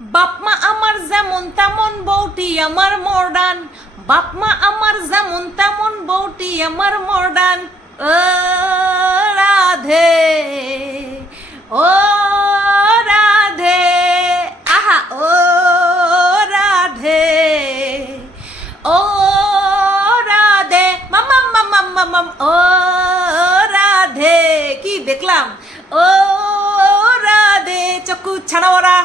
বাপমা আমার যেমন তেমন বউটি আমার মডার্ন। বাপমা আমার যেমন তেমন বউটি আমার মডার্ন। ও রাধে ও রাধে, আহা, ও রাধে ও রাধে মাম্মাম মাম্মাম মাম্মাম ও রাধে, কি দেখলাম? ও রাধে চকু ছাড়া ওরা।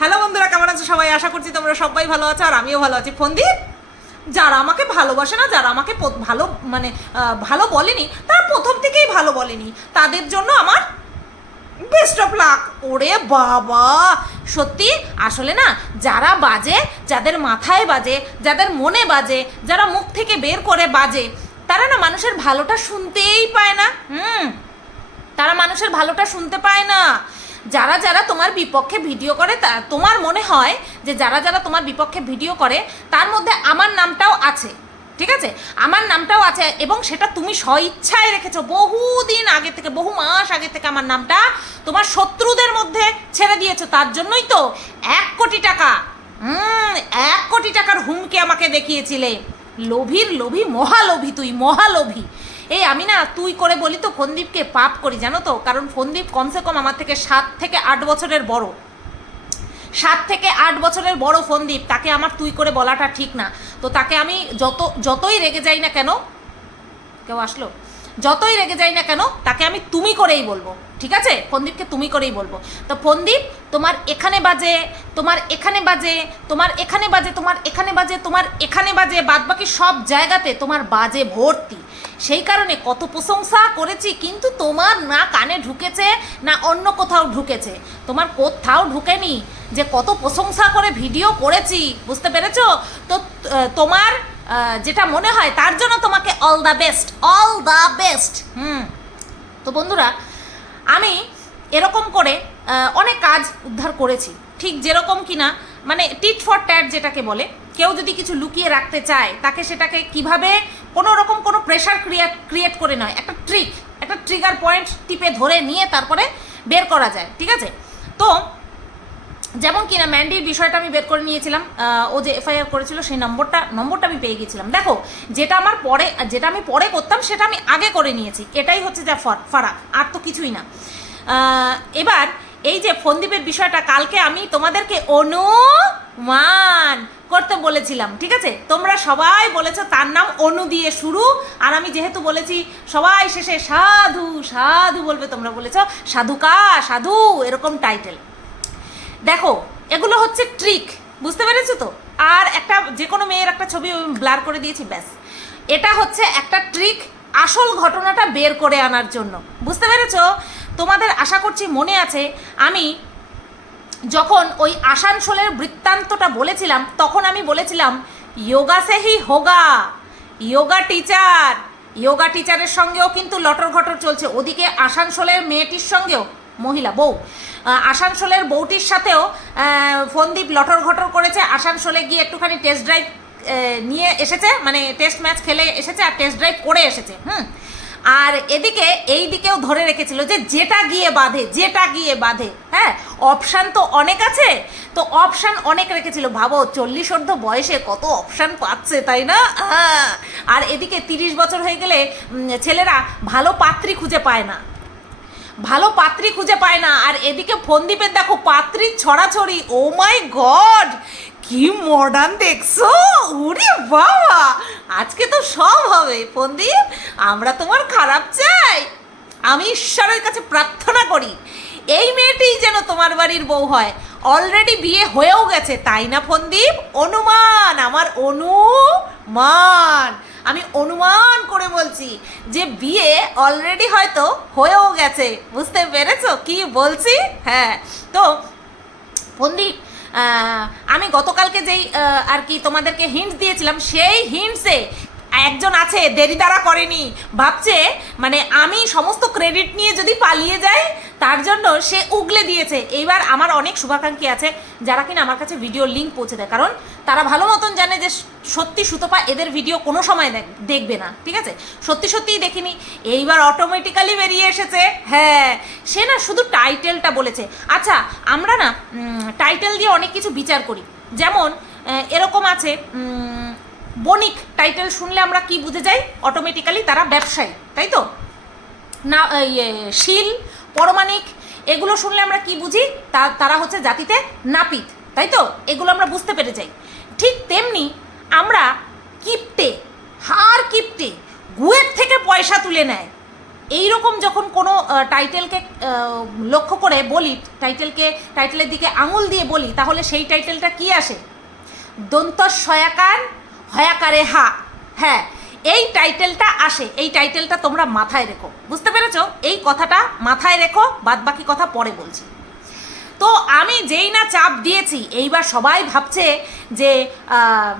হ্যালো বন্ধুরা, কেমন আছো সবাই? আশা করছি তোমরা সবাই ভালো আছো, আর আমিও ভালো আছি। ফন্দীপ যারা আমাকে ভালোবাসে না, যারা আমাকে ভালো মানে ভালো বলেনি, তারা প্রথম থেকেই ভালো বলেনি। তাদের জন্য আমার বেস্ট অফ লাক ওরে বাবা! সত্যি, আসলে না, যারা বাজে, যাদের মাথায় বাজে, যাদের মনে বাজে, যারা মুখ থেকে বের করে বাজে, তারা না মানুষের ভালোটা শুনতেই পায় না। হুম, তারা মানুষের ভালোটা শুনতে পায় না। যারা যারা তোমার বিপক্ষে ভিডিও করে, তা তোমার মনে হয় যে যারা যারা তোমার বিপক্ষে ভিডিও করে, তার মধ্যে আমার নামটাও আছে, ঠিক আছে? আমার নামটাও আছে এবং সেটা তুমি স্বইচ্ছায় রেখেছো। বহুদিন আগে থেকে, বহু মাস আগে থেকে আমার নামটা তোমার শত্রুদের মধ্যে ছেড়ে দিয়েছ। তার জন্যই তো এক কোটি টাকা এক কোটি টাকার হুমকি আমাকে দেখিয়েছিলে। লোভীর লোভী, মহালোভী তুই, মহালোভী। এই আমি না তুই করে বলি তো ফন্দীপকে পাপ করি, জানো তো? কারণ ফন্দীপ কমসে কম আমার থেকে সাত থেকে আট বছরের বড়। সাত থেকে আট বছরের বড় ফন্দীপ, তাকে আমার তুই করে বলাটা ঠিক না। তো তাকে আমি যত, যতই রেগে যাই না কেন, কেউ আসলো? যতই রেগে যাই না কেন, তাকে আমি তুমি করেই বলব। ঠিক আছে? ফন্দীপকে তুমি করেই বলব। তো ফন্দীপ তোমার এখানে বাজে, তোমার এখানে বাজে, তোমার এখানে বাজে, তোমার এখানে বাজে, তোমার এখানে বাজে বাদ বাকি সব জায়গাতে তোমার বাজে ভর্তি। সেই কারণে কত প্রশংসা করেছি, কিন্তু তোমার না কানে ঢুকেছে, না অন্য কোথাও ঢুকেছে। তোমার কোথাও ঢুকেনি যে কত প্রশংসা করে ভিডিও করেছি, বুঝতে পেরেছ? তো তোমার যেটা মনে হয় তার জন্য তোমাকে all the best all the best হুম। তো বন্ধুরা, আমি এরকম করে অনেক কাজ উদ্ধার করেছি। ঠিক যেরকম কিনা মানে টিট ফর ট্যাট যেটাকে বলে, কেউ যদি কিছু লুকিয়ে রাখতে চায়, তাকে সেটাকে কীভাবে কোনো রকম কোনো প্রেশার ক্রিয়েট ক্রিয়েট করে নয়, একটা ট্রিক একটা ট্রিগার পয়েন্ট টিপে ধরে নিয়ে তারপরে বের করা যায়, ঠিক আছে? তো যেমন কিনা ম্যান্ডির বিষয়টা আমি বের করে নিয়েছিলাম ও যে এফআইআর করেছিল সেই নম্বরটা নম্বরটা আমি পেয়ে গেছিলাম। দেখো, যেটা আমার পরে, যেটা আমি পরে করতাম সেটা আমি আগে করে নিয়েছি। এটাই হচ্ছে যা ফর- ফারাক, আর তো কিছুই না। এবার এই যে ফন্দীপের বিষয়টা, কালকে আমি তোমাদেরকে অনুমান করতে বলেছিলাম, ঠিক আছে? তোমরা সবাই বলেছ তার নাম অনু দিয়ে শুরু, আর আমি যেহেতু বলেছি সবাই শেষে সাধু সাধু বলবে তোমরা বলেছ, সাধুকা, সাধু, এরকম টাইটেল দেখো, এগুলো হচ্ছে ট্রিক বুঝতে পেরেছ তো? আর একটা যে কোনো মেয়ের একটা ছবি ব্লার করে দিয়েছি, ব্যাস। এটা হচ্ছে একটা ট্রিক আসল ঘটনাটা বের করে আনার জন্য। বুঝতে পেরেছ? তোমাদের আশা করছি মনে আছে, আমি যখন ওই আসানসোলের বৃত্তান্তটা বলেছিলাম, তখন আমি বলেছিলাম যোগা সেহি হোগা যোগা টিচার। যোগা টিচারের সঙ্গেও কিন্তু লটর ঘটর চলছে। ওদিকে আসানসোলের মেয়েটির সঙ্গেও মহিলা, বউ। আসানসোলের বউটির সাথেও ফন্দীপ লটর ঘটর করেছে। আসানসোলে গিয়ে একটুখানি টেস্ট ড্রাইভ নিয়ে এসেছে। মানে টেস্ট ম্যাচ খেলে এসেছে আর টেস্ট ড্রাইভ করে এসেছে, হুম? আর এদিকে এই দিকেও ধরে রেখেছিল যে যেটা গিয়ে বাঁধে, যেটা গিয়ে বাঁধে হ্যাঁ? অপশান তো অনেক আছে। তো অপশান অনেক রেখেছিল। ভাবো, চল্লিশ অর্ধ বয়সে কত অপশান পাচ্ছে, তাই না। আর এদিকে তিরিশ বছর হয়ে গেলে ছেলেরা ভালো পাত্রী খুঁজে পায় না। ভালো পাত্রী খুঁজে পায় না। আর এদিকে ফন্দীপের দেখো পাত্রীর ছড়াছড়ি। ও মাই গড কি মডার্ন দেখছ? উরে বাবা! আজকে তো সব হবে। ফন্দীপ, আমরা তোমার খারাপ চাই। আমি ঈশ্বরের কাছে প্রার্থনা করি, এই মেয়েটিই যেন তোমার বাড়ির বউ হয়। অলরেডি বিয়ে হয়েও গেছে, তাই না ফন্দীপ? অনুমান, আমার অনুমান। আমি অনুমান করে বলছি যে বিয়ে অলরেডি হয়তো হয়েও গেছে। বুঝতে পেরেছ? কি বলছি? হ্যাঁ। তো ফন্দীপ আমি গতকালকে যেই আর কি তোমাদেরকে হিন্টস দিয়েছিলাম, সেই হিন্টসে একজন আছে, দেরি দ্বারা করেনি। ভাবছে মানে আমি সমস্ত ক্রেডিট নিয়ে যদি পালিয়ে যাই, তার জন্য সে উগলে দিয়েছে। এইবার আমার অনেক শুভাকাঙ্ক্ষী আছে, যারা কিনা আমার কাছে ভিডিও লিঙ্ক পৌঁছে দেয়। কারণ তারা ভালো মতন জানে যে সত্যি সুতপা এদের ভিডিও কোনো সময় দেখ- দেখবে না, ঠিক আছে? সত্যি সত্যিই দেখিনি। এইবার অটোমেটিক্যালি বেরিয়ে এসেছে। হ্যাঁ সে না শুধু টাইটেলটা বলেছে। আচ্ছা আমরা না টাইটেল দিয়ে অনেক কিছু বিচার করি। যেমন এরকম আছে বণিক টাইটেল শুনলে আমরা কি বুঝে যাই? অটোমেটিক্যালি তারা ব্যবসায়ী, তাই তো? না ইয়ে শিল, পরমাণিক, এগুলো শুনলে আমরা কি বুঝি? তা, তারা হচ্ছে জাতিতে নাপিত, তাই তো? এগুলো আমরা বুঝতে পেরে যাই। ঠিক তেমনি আমরা কিপটে, হার কিপটে গুয়ের থেকে পয়সা তুলে নেয়। এই রকম যখন কোনো টাইটেলকে লক্ষ্য করে বলি টাইটেলকে টাইটেলের দিকে আঙুল দিয়ে বলি, তাহলে সেই টাইটেলটা কি আসে? দন্ত সয়াকার হয়াকারে হা। হ্যাঁ এই টাইটেলটা আসে এই টাইটেলটা তোমরা মাথায় রেখো। বুঝতে পেরেছ? এই কথাটা মাথায় রেখো বাদ বাকি কথা পরে বলছি। তো আমি যেই না চাপ দিয়েছি এইবার সবাই ভাবছে যে আহ,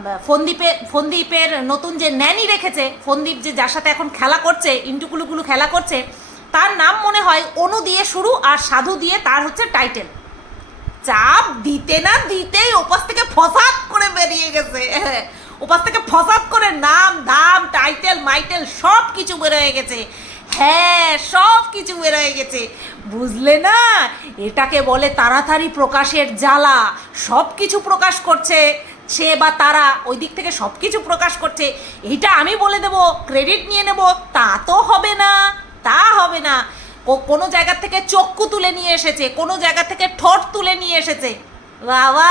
ফন্দীপের নতুন যে ন্যানি রেখেছে ফন্দীপ যে যার সাথে এখন খেলা করছে ইন্টুকুলুকুলু খেলা করছে তার নাম মনে হয় অনু দিয়ে শুরু আর সাধু দিয়ে তার হচ্ছে টাইটেল। চাপ দিতে না দিতেই ওপাশ থেকে ফসাদ করে বেরিয়ে গেছে। ওপাশ থেকে ফসাদ করে নাম, দাম টাইটেল মাইটেল সব কিছু বেরোয় গেছে। হ্যাঁ সব কিছু বেরোয় গেছে। বুঝলে না? এটাকে বলে তাড়াতাড়ি প্রকাশের জ্বালা। সব কিছু প্রকাশ করছে সে বা তারা। ওই দিক থেকে সব কিছু প্রকাশ করছে। এইটা আমি বলে দেব ক্রেডিট নিয়ে নেব, তা তো হবে না। তা হবে না। কোনো জায়গা থেকে চক্ষু তুলে নিয়ে এসেছে, কোনো জায়গা থেকে ঠোঁট তুলে নিয়ে এসেছে। বাবা,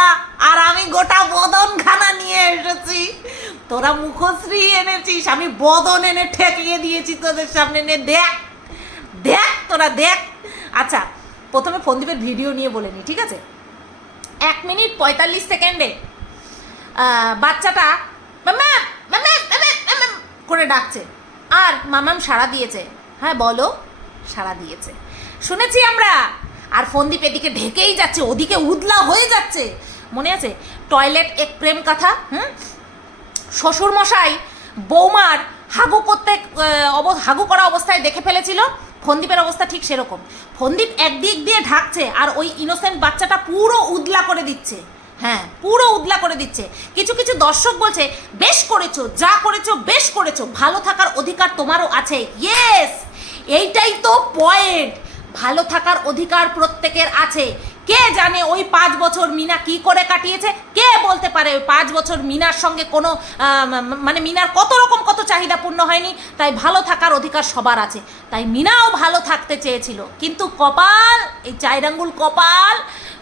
আর আমি গোটা বদন খানা নিয়ে এসেছি। তোরা মুখশ্রী এনেছিস, আমি বদন এনে ঠেকিয়ে দিয়েছি তোদের সামনে এনে দেখ দেখ তোরা, দেখ। আচ্ছা প্রথমে ফন্দীপের ভিডিও নিয়ে বলে নি, ঠিক আছে? এক মিনিট পঁয়তাল্লিশ সেকেন্ডে বাচ্চাটা করে ডাকছে। আর মামাম সাড়া দিয়েছে। হ্যাঁ বলো, সাড়া দিয়েছে। শুনেছি আমরা আর ফন্দীপ এদিকে ঢেকেই যাচ্ছে, ওদিকে উদলা হয়ে যাচ্ছে। মনে আছে? টয়লেট এক প্রেম কথা, হুম? শ্বশুর মশাই বৌমার হাগু করতে অব- হাগু করা অবস্থায় দেখে ফেলেছিল। ফন্দীপের অবস্থা ঠিক সেরকম। ফন্দীপ একদিক দিয়ে ঢাকছে আর ওই ইনোসেন্ট বাচ্চাটা পুরো উদলা করে দিচ্ছে। হ্যাঁ পুরো উদলা করে দিচ্ছে। কিছু কিছু দর্শক বলছে, বেশ করেছ, যা করেছ, বেশ করেছ। ভালো থাকার অধিকার তোমারও আছে। ইয়েস এইটাই তো পয়েন্ট ভালো থাকার অধিকার প্রত্যেকের আছে। কে জানে ওই পাঁচ বছর মিনা কি করে কাটিয়েছে? কে বলতে পারে ওই পাঁচ বছর মিনার সঙ্গে কোনো মানে মিনার কত রকম কত চাহিদা পূর্ণ হয়নি? তাই ভালো থাকার অধিকার সবার আছে। তাই মিনাও ভালো থাকতে চেয়েছিল। কিন্তু কপাল, এই চাইরাঙ্গুল কপাল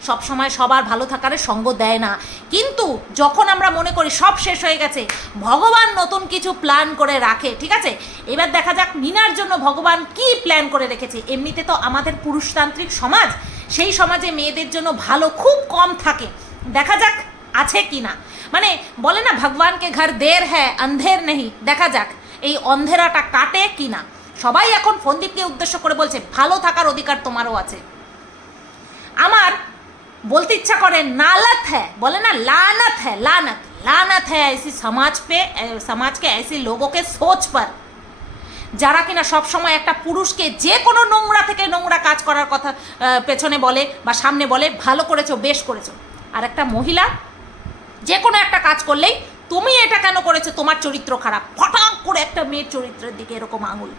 সব সময় সবার ভালো থাকার সঙ্গ দেয় না। কিন্তু যখন আমরা মনে করি সব শেষ হয়ে গেছে, ভগবান নতুন কিছু প্ল্যান করে রাখে, ঠিক আছে? এবার দেখা যাক মিনার জন্য ভগবান কি প্ল্যান করে রেখেছে। এমনিতে তো আমাদের পুরুষতান্ত্রিক সমাজ, সেই সমাজে মেয়েদের জন্য ভালো খুব কম থাকে। দেখা যাক আছে কি না। মানে বলে না, ভগবানকে ঘর দের হ্যাঁ অন্ধের নেই দেখা যাক এই অন্ধেরাটা কাটে কি না। সবাই এখন ফন্দীপকে উদ্দেশ্য করে বলছে, ভালো থাকার অধিকার তোমারও আছে। আমার बोलते इच्छा करे नालत है बोले ना लानत है लानत लानत है ऐसी समाज पे ए, समाज के ऐसे लोगों के सोच पर যারা কিনা সব সময় একটা পুরুষকে যে কোনো নোংরা থেকে নোংরা কাজ করার কথা আহ, পেছনে বলে বা সামনে বলে ভালো করেছো বেশ করেছো আর একটা মহিলা যে কোনো একটা কাজ করলেই তুমি এটা কেন করেছো তোমার চরিত্র খারাপ ফটাক করে একটা মেয়ের চরিত্রের দিকে এরকম আঙুল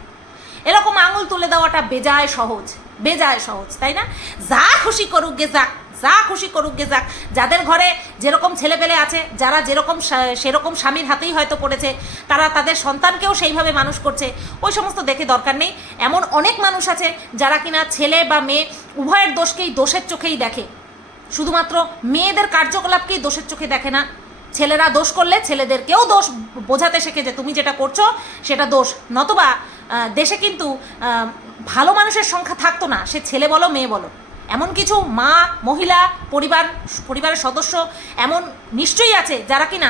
এরকম আঙুল তুলে দেওয়াটা বেজায় সহজ বেজায় সহজ তাই না যা খুশি করুক গে যাক যা খুশি করুক গে যাক। যাদের ঘরে যেরকম ছেলেপেলে আছে, যারা যেরকম সেরকম স্বামীর হাতেই হয়তো পড়েছে, তারা তাদের সন্তানকেও সেইভাবে মানুষ করছে, ওই সমস্ত দেখে দরকার নেই। এমন অনেক মানুষ আছে যারা কিনা ছেলে বা মেয়ে উভয়ের দোষকেই দোষের চোখেই দেখে। শুধুমাত্র মেয়েদের কার্যকলাপকেই দোষের চোখে দেখে না। ছেলেরা দোষ করলে ছেলেদেরকেও দোষ বোঝাতে শেখে যে তুমি যেটা করছ, সেটা দোষ। নতবা দেশে কিন্তু ভালো মানুষের সংখ্যা থাকতো না। সে ছেলে বলো, মেয়ে বলো। এমন কিছু মা, মহিলা, পরিবার, পরিবারের সদস্য এমন নিশ্চয়ই আছে যারা কিনা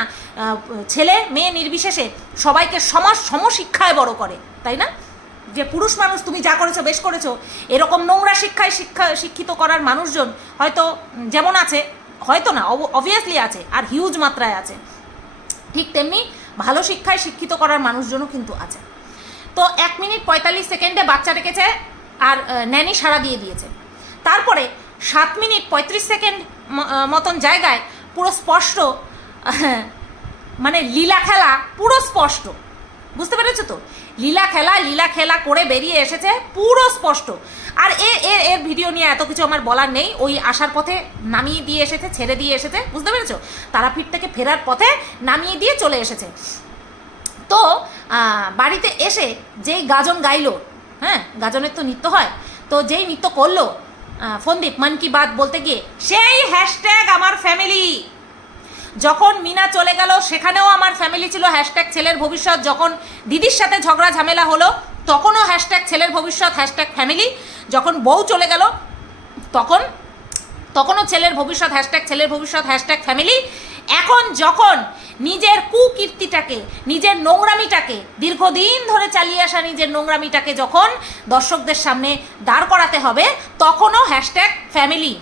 ছেলে, মেয়ে নির্বিশেষে সবাইকে সমাজ সমশিক্ষায় বড় করে, তাই না? যে পুরুষ মানুষ তুমি যা করেছ, বেশ করেছ, এরকম নোংরা শিক্ষায় শিক্ষা, শিক্ষিত করার মানুষজন হয়তো যেমন আছে, হয়তো না অবভিয়াসলি আছে আর হিউজ মাত্রায় আছে। ঠিক তেমনি ভালো শিক্ষায় শিক্ষিত করার মানুষজনও কিন্তু আছে। তো এক মিনিট পঁয়তাল্লিশ সেকেন্ডে বাচ্চা রেখেছে আর ন্যানি সাড়া দিয়ে দিয়েছে। তারপরে সাত মিনিট পঁয়ত্রিশ সেকেন্ড মতন জায়গায় পুরো স্পষ্ট মানে লীলা খেলা পুরো স্পষ্ট। বুঝতে পেরেছ তো? লীলা খেলা লীলা খেলা করে বেরিয়ে এসেছে, পুরো স্পষ্ট। আর এ এর এর ভিডিও নিয়ে এত কিছু আমার বলার নেই, ওই আসার পথে নামিয়ে দিয়ে এসেছে, ছেড়ে দিয়ে এসেছে, বুঝতে পেরেছ? তারাপীঠ থেকে ফেরার পথে নামিয়ে দিয়ে চলে এসেছে। তো বাড়িতে এসে যেই গাজন গাইলো হ্যাঁ গাজনের তো নৃত্য হয়, তো যেই নৃত্য করল ফন্দীপ মন কি বাত বলতে গিয়ে। সেই হ্যাশট্যাগ আমার ফ্যামিলি যখন মিনা চলে গেল, সেখানেও আমার ফ্যামিলি ছিল হ্যাশট্যাগ ছেলের ভবিষ্যৎ। যখন দিদির সাথে ঝগড়া ঝামেলা হলো, তখনও হ্যাশট্যাগ ছেলের ভবিষ্যৎ হ্যাশট্যাগ ফ্যামিলি যখন বউ চলে গেল, তখন, তখনও ছেলের ভবিষ্যৎ হ্যাশট্যাগ ছেলের ভবিষ্যৎ হ্যাশট্যাগ ফ্যামিলি এখন যখন নিজের কুকীর্তিটাকে, নিজের নোংরামিটাকে দীর্ঘদিন ধরে চালিয়ে আসা নিজের নোংরামিটাকে যখন দর্শকদের সামনে দাঁড় করাতে হবে, তখনও হ্যাশট্যাগ ফ্যামিলি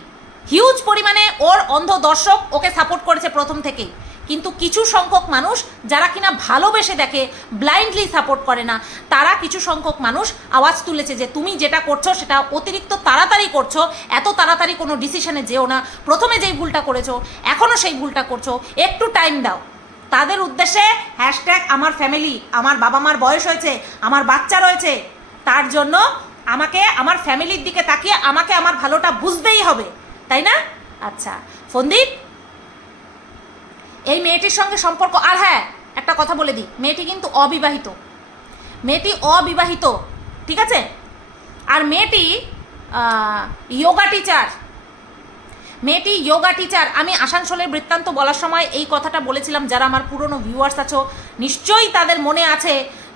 হিউজ পরিমাণে ওর অন্ধ দর্শক ওকে সাপোর্ট করেছে প্রথম থেকেই। কিন্তু কিছু সংখ্যক মানুষ যারা কিনা ভালোবেসে দেখে ব্লাইন্ডলি সাপোর্ট করে না, তারা কিছু সংখ্যক মানুষ আওয়াজ তুলেছে যে তুমি যেটা করছ সেটা অতিরিক্ত তাড়াতাড়ি করছ, এত তাড়াতাড়ি কোনো ডিসিশনে যেও না। প্রথমে যেই ভুলটা করেছ এখনও সেই ভুলটা করছ, একটু টাইম দাও। তাদের উদ্দেশ্যে হ্যাশট্যাগ আমার ফ্যামিলি আমার বাবা মার বয়স হয়েছে, আমার বাচ্চা রয়েছে, তার জন্য আমাকে, আমার ফ্যামিলির দিকে তাকিয়ে আমাকে আমার ভালোটা বুঝতেই হবে, তাই না? আচ্ছা ফন্দীপ, এই মেয়েটির সঙ্গে সম্পর্ক, আর হ্যাঁ একটা কথা বলে দিই, মেয়েটি কিন্তু অবিবাহিত, মেয়েটি অবিবাহিত, ঠিক আছে? আর মেয়েটি যোগা টিচার মেয়েটি যোগা টিচার আমি আসানসোলের বৃত্তান্ত বলার সময় এই কথাটা বলেছিলাম, যারা আমার পুরনো ভিউয়ার্স আছো, নিশ্চয়ই তাদের মনে আছে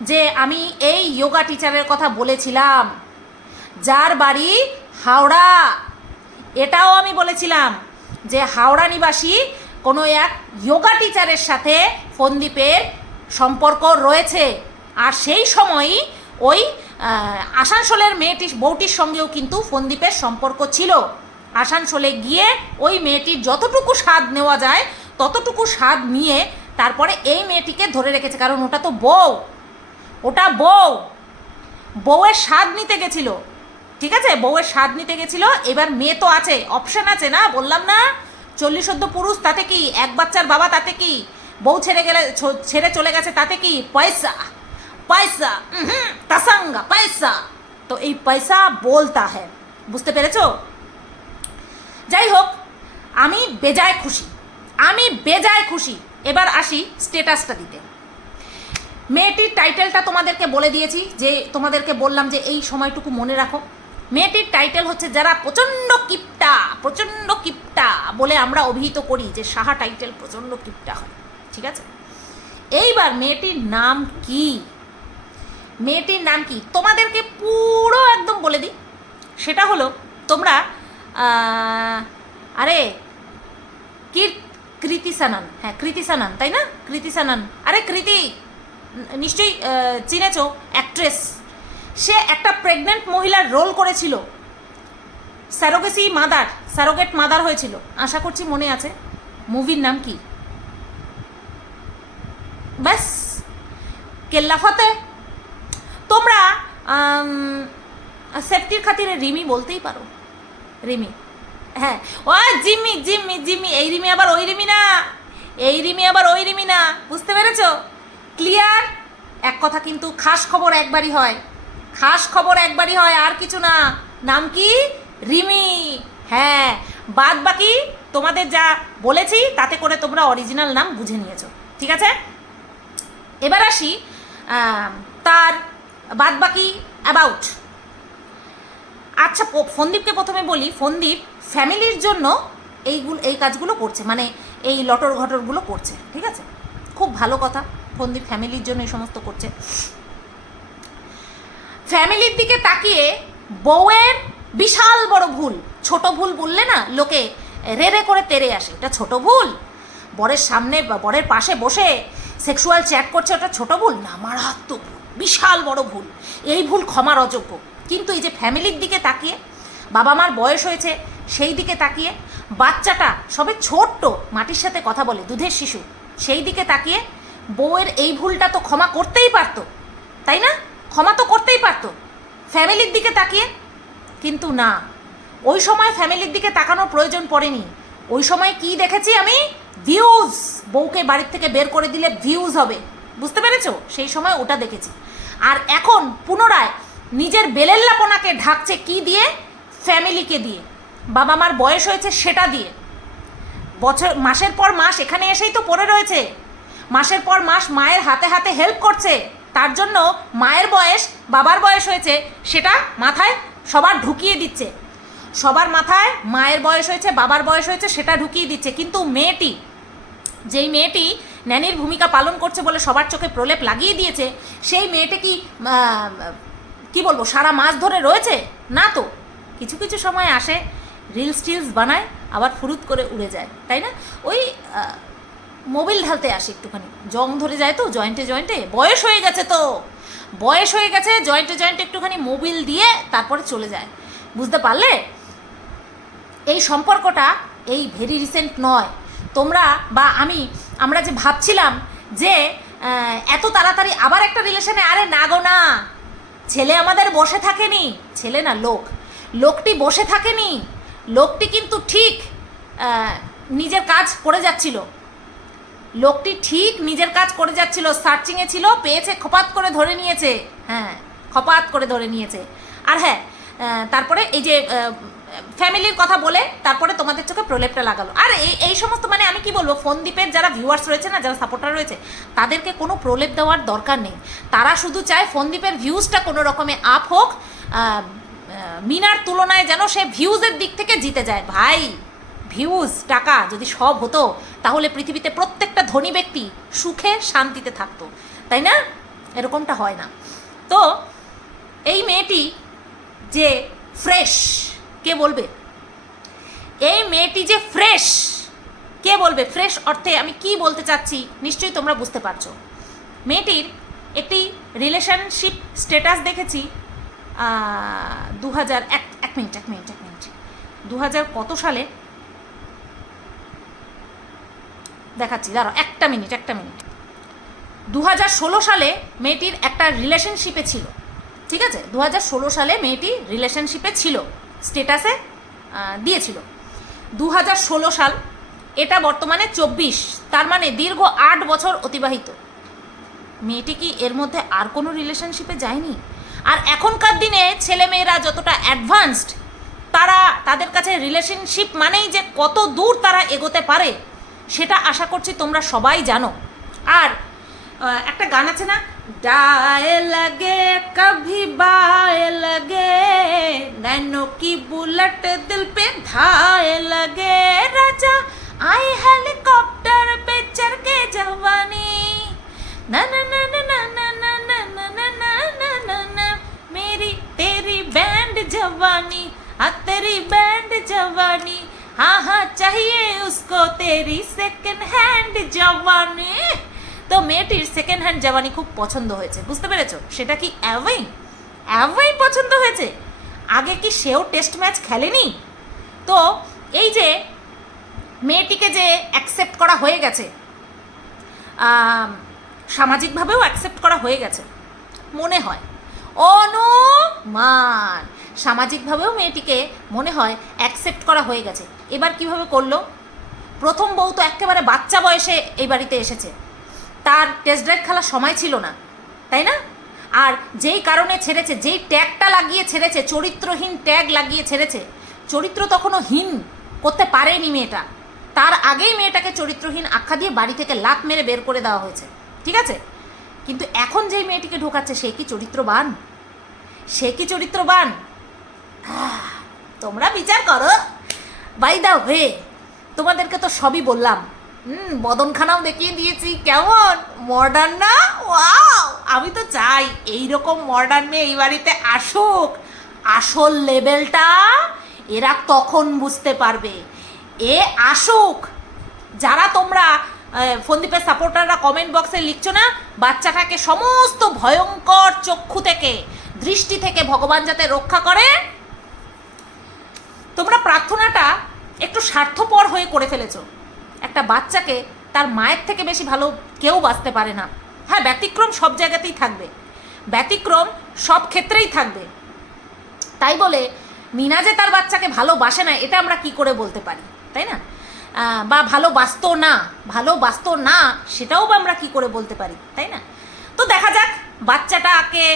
যে আমি এই যোগা টিচারের কথা বলেছিলাম। যার বাড়ি হাওড়া। এটাও আমি বলেছিলাম যে হাওড়া নিবাসী কোনো এক যোগা টিচারের সাথে ফন্দীপের সম্পর্ক রয়েছে। আর সেই সময়ই ওই আসানসোলের মেয়েটি বউটির সঙ্গেও কিন্তু ফন্দীপের সম্পর্ক ছিল। আসানসোলে গিয়ে ওই মেয়েটির যতটুকু স্বাদ নেওয়া যায়, ততটুকু স্বাদ নিয়ে তারপরে এই মেয়েটিকে ধরে রেখেছে। কারণ ওটা তো বউ। ওটা বউ। বউয়ের স্বাদ নিতে গেছিল। ঠিক আছে? বউয়ের স্বাদ নিতে গেছিল। এবার মেয়ে তো আছে। অপশন আছে না? বললাম না। চল্লিশ সদ্য পুরুষ, তাতে কি? এক বাচ্চার বাবা, তাতে কি? বউ ছেড়ে গেলে ছেড়ে চলে গেছে, তাতে কি? পয়সা। পয়সা। তাসাঙ্গা, পয়সা। তো এই পয়সা বলতা হ্যাঁ। বুঝতে পেরেছ? যাই হোক আমি বেজায় খুশি। আমি বেজায় খুশি। এবার আসি স্টেটাসটা দিতে। মেয়েটির টাইটেলটা তোমাদেরকে বলে দিয়েছি যে, তোমাদেরকে বললাম যে এই সময়টুকু মনে রাখো। মেয়েটির টাইটেল হচ্ছে, যারা প্রচণ্ড কিপটা প্রচণ্ড কিপটা বলে আমরা অভিহিত করি যে, সাহা টাইটেল প্রচণ্ড কিপটা হয়। ঠিক আছে? এইবার মেয়েটির নাম কি? মেয়েটির নাম কি? তোমাদেরকে পুরো একদম বলে দিই। সেটা হলো, তোমরা আরে, কীর, কৃতি সানান। হ্যাঁ কৃতি সানান, তাই না? কৃতি সানান। আরে, কৃতি, নিশ্চয়ই চিনেছো অ্যাক্ট্রেস সে একটা প্রেগনেন্ট মহিলার রোল করেছিল। স্যারোগেসি মাদার স্যারোগেট মাদার হয়েছিল। আশা করছি মনে আছে। মুভির নাম কি? ব্যাস। কেল্লাফাতে তোমরা সেফটির খাতিরে রিমি বলতেই পারো। রিমি। হ্যাঁ ও জিম্মি জিম্মি জিম্মি। এই রিমি আবার ওই রিমি না। এই রিমি আবার ওই রিমি না। বুঝতে পেরেছ? ক্লিয়ার এক কথা কিন্তু খাস খবর একবারই হয়। খাস খবর একবারই হয়, আর কিছু না। নাম কি? রিমি। হ্যাঁ বাদ বাকি তোমাদের যা বলেছি, তাতে করে তোমরা অরিজিনাল নাম বুঝে নিয়েছো। ঠিক আছে? এবার আসি তার বাদ বাকি অ্যাবাউট আচ্ছা ফন্দীপকে প্রথমে বলি, ফন্দীপ ফ্যামিলির জন্য এইগুলো, এই কাজগুলো করছে মানে এই লটর ঘটরগুলো করছে, ঠিক আছে? খুব ভালো কথা, ফন্দীপ ফ্যামিলির জন্য এই সমস্ত করছে। ফ্যামিলির দিকে তাকিয়ে বউয়ের বিশাল বড় ভুল, ছোট ভুল বললে না, লোকে রে রে করে তেরে আসে, এটা ছোট ভুল। বরের সামনে বা বরের পাশে বসে সেক্সুয়াল চ্যাট করছে, ওটা ছোট ভুল না, মারাত্মক ভুল, বিশাল বড় ভুল, এই ভুল ক্ষমার অযোগ্য। কিন্তু এই যে ফ্যামিলির দিকে তাকিয়ে, বাবা মার বয়স হয়েছে, সেই দিকে তাকিয়ে, বাচ্চাটা সবে ছোট্ট, মাটির সাথে কথা বলে, দুধের শিশু, সেই দিকে তাকিয়ে বউয়ের এই ভুলটা তো ক্ষমা করতেই পারতো, তাই না? ক্ষমা তো করতেই পারতো। ফ্যামিলির দিকে তাকিয়ে, কিন্তু না, ওই সময় ফ্যামিলির দিকে তাকানোর প্রয়োজন পড়েনি। ওই সময় কি দেখেছি আমি? ভিউজ বউকে বাড়ির থেকে বের করে দিলে ভিউজ হবে। বুঝতে পেরেছ? সেই সময় ওটা দেখেছি। আর এখন পুনরায় নিজের বেলেল্লাপনাকে ঢাকছে কি দিয়ে? ফ্যামিলিকে দিয়ে। বাবা মার বয়স হয়েছে সেটা দিয়ে। বছর, মাসের পর মাস এখানে এসেই তো পড়ে রয়েছে। মাসের পর মাস মায়ের হাতে হাতে হেল্প করছে। তার জন্য মায়ের বয়স, বাবার বয়স হয়েছে, সেটা মাথায় সবার ঢুকিয়ে দিচ্ছে। সবার মাথায় মায়ের বয়স হয়েছে, বাবার বয়স হয়েছে, সেটা ঢুকিয়ে দিচ্ছে। কিন্তু মেয়েটি, যেই মেয়েটি ন্যানির ভূমিকা পালন করছে বলে সবার চোখে প্রলেপ লাগিয়ে দিয়েছে, সেই মেয়েটি কি কি বলব, সারা মাস ধরে রয়েছে? না তো। কিছু কিছু সময় আসে রিলস টিলস বানায়, আবার ফুরুত করে উড়ে যায়, তাই না? ওই মোবিল ঢালতে আসে একটুখানি। জং ধরে যায় তো জয়েন্টে জয়েন্টে বয়স হয়ে গেছে তো। বয়স হয়ে গেছে জয়েন্টে জয়েন্টে একটুখানি মোবিল দিয়ে তারপরে চলে যায়। বুঝতে পারলে? এই সম্পর্কটা এই ভেরি রিসেন্ট নয়। তোমরা বা আমি, আমরা যে ভাবছিলাম যে এত তাড়াতাড়ি আবার একটা রিলেশনে আরে না গো না। ছেলে আমাদের বসে থাকেনি। ছেলে না লোক। লোকটি বসে থাকেনি। লোকটি কিন্তু ঠিক নিজের কাজ করে যাচ্ছিল। লোকটি ঠিক নিজের কাজ করে যাচ্ছিল। সার্চিংয়ে ছিল, পেয়েছে, খপাত করে ধরে নিয়েছে। হ্যাঁ খপাত করে ধরে নিয়েছে। আর হ্যাঁ তারপরে এই যে ফ্যামিলির কথা বলে তারপরে তোমাদের চোখে প্রলেপটা লাগালো। আর এই এই সমস্ত মানে আমি কি বলব, ফোন দ্বীপের যারা ভিউয়ার্স রয়েছে না, যারা সাপোর্টার রয়েছে, তাদেরকে কোনো প্রলেপ দেওয়ার দরকার নেই। তারা শুধু চায় ফোন দ্বীপের ভিউজটা কোনো রকমে আপ হোক মিনার তুলনায় যেন সে ভিউজের দিক থেকে জিতে যায়। ভাই ভিউজ টাকা যদি সব হতো, তাহলে পৃথিবীতে প্রত্যেকটা ধনী ব্যক্তি সুখে, শান্তিতে থাকতো। তাই না? এরকমটা হয় না। তো, এই মেয়েটি যে ফ্রেশ কে বলবে? এই মেয়েটি যে ফ্রেশ কে বলবে? ফ্রেশ অর্থে আমি কি বলতে চাচ্ছি নিশ্চয়ই তোমরা বুঝতে পারছ। মেয়েটির একটি রিলেশনশিপ স্ট্যাটাস দেখেছি দু হাজার এক এক মিনিট এক মিনিট এক মিনিট। দু হাজার কত সালে? দেখাচ্ছি, দাঁড়াও, একটা মিনিট একটা মিনিট। দু হাজার ষোলো সালে মেয়েটির একটা রিলেশনশিপে ছিল, ঠিক আছে? দু হাজার ষোলো সালে মেয়েটি রিলেশনশিপে ছিল। স্টেটাসে দিয়েছিল। দু হাজার ষোলো সাল, এটা বর্তমানে চব্বিশ, তার মানে দীর্ঘ আট বছর অতিবাহিত। মেয়েটি কি এর মধ্যে আর কোনো রিলেশনশিপে যায়নি? আর এখনকার দিনে ছেলেমেয়েরা যতটা অ্যাডভান্সড তারা তাদের কাছে রিলেশনশিপ মানেই যে কত দূর তারা এগোতে পারে, সেটা আশা করছি তোমরা সবাই জানো। আর একটা গান আছে না डाए लगे कभी बाए लगे नैनो की बुलेट दिल पे धाए लगे राजा आए हेलीकॉप्टर पे चढ़ के जवानी नन नन नन नन नन नन नन मेरी तेरी बैंड जवानी आ तेरी बैंड जवानी हाँ हाँ चाहिए उसको तेरी सेकंड हैंड जवानी তো মেয়েটির সেকেন্ড হ্যান্ড জাবানি খুব পছন্দ হয়েছে, বুঝতে পেরেছ? সেটা কি অ্যাওয়েই অ্যাওয়েই পছন্দ হয়েছে? আগে কি সেও টেস্ট ম্যাচ খেলেনি? তো এই যে মেয়েটিকে যে অ্যাকসেপ্ট করা হয়ে গেছে সামাজিকভাবেও অ্যাকসেপ্ট করা হয়ে গেছে, মনে হয়। অনুমান! সামাজিকভাবেও মেয়েটিকে মনে হয় অ্যাকসেপ্ট করা হয়ে গেছে। এবার কীভাবে করল? প্রথম বউ তো একেবারে বাচ্চা বয়সে এই বাড়িতে এসেছে। তার টেস্ট ড্রাইভ খেলার সময় ছিল না, তাই না? আর যেই কারণে ছেড়েছে, যেই ট্যাগটা লাগিয়ে ছেড়েছে, চরিত্রহীন ট্যাগ লাগিয়ে ছেড়েছে, চরিত্র তখনও হীন করতে পারেনি মেয়েটা। তার আগেই মেয়েটাকে চরিত্রহীন আখ্যা দিয়ে বাড়ি থেকে লাত মেরে বের করে দেওয়া হয়েছে, ঠিক আছে? কিন্তু এখন যেই মেয়েটিকে ঢোকাচ্ছে, সে কি চরিত্রবান? সে কি চরিত্রবান? তোমরা বিচার করো। বাই দা ওয়ে তোমাদেরকে তো সবই বললাম হুম বদনখানাও দেখিয়ে দিয়েছি। কেমন? মডার্ন না? ওয়াও আমি তো চাই এই রকম মডার্ন মেয়ে এই বাড়িতে আসুক। আসল লেভেলটা এরা তখন বুঝতে পারবে। এ আসুক। যারা তোমরা ফন্দীপের সাপোর্টাররা কমেন্ট বক্সে লিখছো না, বাচ্চাটাকে সমস্ত ভয়ঙ্কর চক্ষু থেকে, দৃষ্টি থেকে ভগবান যাতে রক্ষা করে, তোমরা প্রার্থনাটা একটু স্বার্থপর হয়ে করে ফেলেছো। একটা বাচ্চাকে তার মায়ের থেকে বেশি ভালো কেউ বাঁচতে পারে না। হ্যাঁ ব্যতিক্রম সব জায়গাতেই থাকবে। ব্যতিক্রম সব ক্ষেত্রেই থাকবে। তাই বলে মিনা যে তার বাচ্চাকে ভালোবাসে না, এটা আমরা কি করে বলতে পারি? তাই না? বা ভালোবাসতো না ভালোবাসতো না, সেটাও বা আমরা কি করে বলতে পারি? তাই না? তো দেখা যাক বাচ্চাটাকে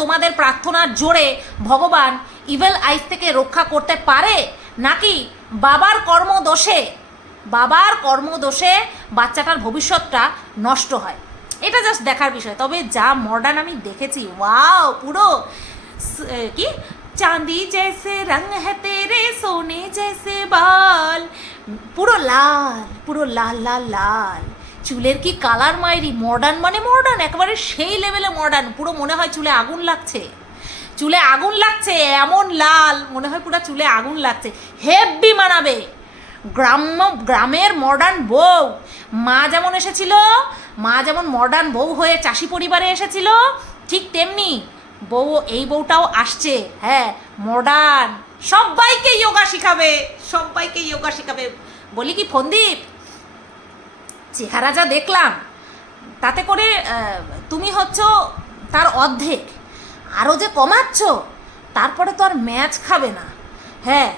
তোমাদের প্রার্থনার জোরে ভগবান ইভেল আইস থেকে রক্ষা করতে পারে নাকি বাবার কর্মদোষে বাবার কর্মদোষে বাচ্চাটার ভবিষ্যৎটা নষ্ট হয়। এটা জাস্ট দেখার বিষয়। তবে যা মডার্ন আমি দেখেছি ওয়াও পুরো কি? চাঁদি জেসে রং হেতে হ্যাঁ তেরে, সোনে জেসে বাল। পুরো লাল পুরো লাল লাল লাল। চুলের কি কালার মায়েরি মডার্ন মানে মডার্ন একেবারে সেই লেভেলে মডার্ন পুরো মনে হয় চুলে আগুন লাগছে। চুলে আগুন লাগছে, এমন লাল, মনে হয় পুরো চুলে আগুন লাগছে। হেভি মানাবে। গ্রাম্য, গ্রামের মডার্ন বউ। মা যেমন এসেছিল, মা যেমন মডার্ন বউ হয়ে চাষি পরিবারে এসেছিল, ঠিক তেমনি বউ, এই বউটাও আসছে হ্যাঁ মডার্ন সবাইকে যোগা শিখাবে সবাইকে যোগা শিখাবে। বলি কি ফন্দীপ? চেহারা যা দেখলাম, তাতে করে তুমি হচ্ছ তার অর্ধেক। আরও যে কমাচ্ছ, তারপরে তো আর ম্যাচ খাবে না। হ্যাঁ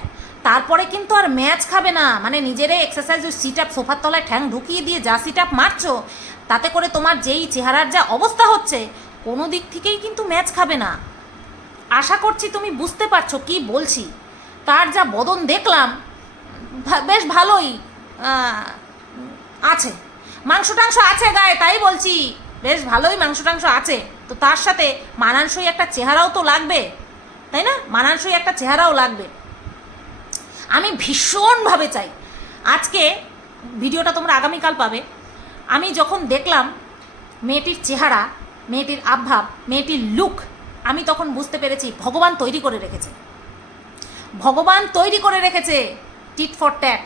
তারপরে কিন্তু আর ম্যাচ খাবে না। মানে নিজেরে এক্সারসাইজ ওই সিট আপ সোফার তলায় ঠ্যাং ঢুকিয়ে দিয়ে যা সিট আপ মারছো, তাতে করে তোমার যেই চেহারার যা অবস্থা হচ্ছে, কোনো দিক থেকেই কিন্তু ম্যাচ খাবে না। আশা করছি তুমি বুঝতে পারছ কি বলছি। তার যা বদন দেখলাম বেশ ভালোই আছে। মাংস টাংস আছে গায়ে, তাই বলছি। বেশ ভালোই মাংস টাংস আছে। তো তার সাথে মানানসই একটা চেহারাও তো লাগবে, তাই না? মানানসই একটা চেহারাও লাগবে। আমি ভীষণভাবে চাই। আজকে ভিডিওটা তোমরা আগামীকাল পাবে। আমি যখন দেখলাম মেয়েটির চেহারা, মেয়েটির আবভাব, মেয়েটির লুক আমি তখন বুঝতে পেরেছি ভগবান তৈরি করে রেখেছে। ভগবান তৈরি করে রেখেছে। টিট ফর ট্যাট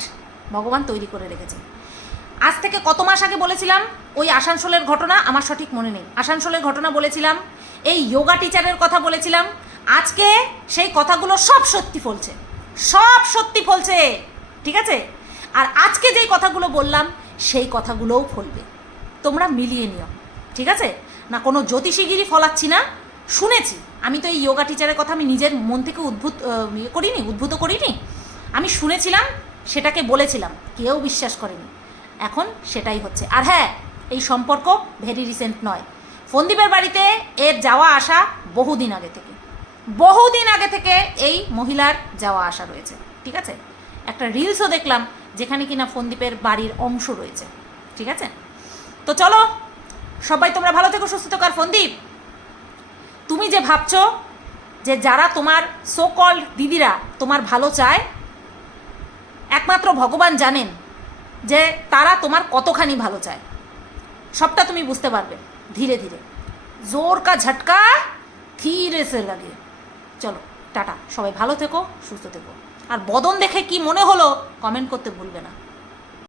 ভগবান তৈরি করে রেখেছে। আজ থেকে কত মাস আগে বলেছিলাম, ওই আসানসোলের ঘটনা আমার সঠিক মনে নেই। আসানসোলের ঘটনা বলেছিলাম, এই যোগা টিচারের কথা বলেছিলাম। আজকে সেই কথাগুলো সব সত্যি ফলছে সব সত্যি ফলছে। ঠিক আছে? আর আজকে যেই কথাগুলো বললাম, সেই কথাগুলোও ফলবে। তোমরা মিলিয়ে নিও। ঠিক আছে? না, কোনো জ্যোতিষীগিরি ফলাচ্ছি না। শুনেছি। আমি তো এই যোগা টিচারের কথা আমি নিজের মন থেকে উদ্ভূত ইয়ে করিনি, উদ্ভূত করিনি। আমি শুনেছিলাম, সেটাকে বলেছিলাম। কেউ বিশ্বাস করেনি। এখন সেটাই হচ্ছে। আর হ্যাঁ এই সম্পর্ক ভেরি রিসেন্ট নয়। ফন্দীপের বাড়িতে এর যাওয়া আসা বহুদিন আগে থেকে। বহুদিন আগে থেকে এই মহিলার যাওয়া আসা রয়েছে, ঠিক আছে? একটা রিলসও দেখলাম যেখানে কিনা ফন্দীপের বাড়ির অংশ রয়েছে, ঠিক আছে? তো চলো, সবাই তোমরা ভালো থেকো, সুস্থ থেকো। আর ফন্দীপ, তুমি যে ভাবছ যে যারা তোমার সো কল্ড দিদিরা তোমার ভালো চায়, একমাত্র ভগবান জানেন যে তারা তোমার কতখানি ভালো চায়। সবটা তুমি বুঝতে পারবে, ধীরে ধীরে। জোর কা ঝটকা, ধীরে সে লাগে। চলো, টাটা। সবাই ভালো থেকো, সুস্থ থেকো। আর বদন দেখে কি মনে হলো কমেন্ট করতে ভুলবে না।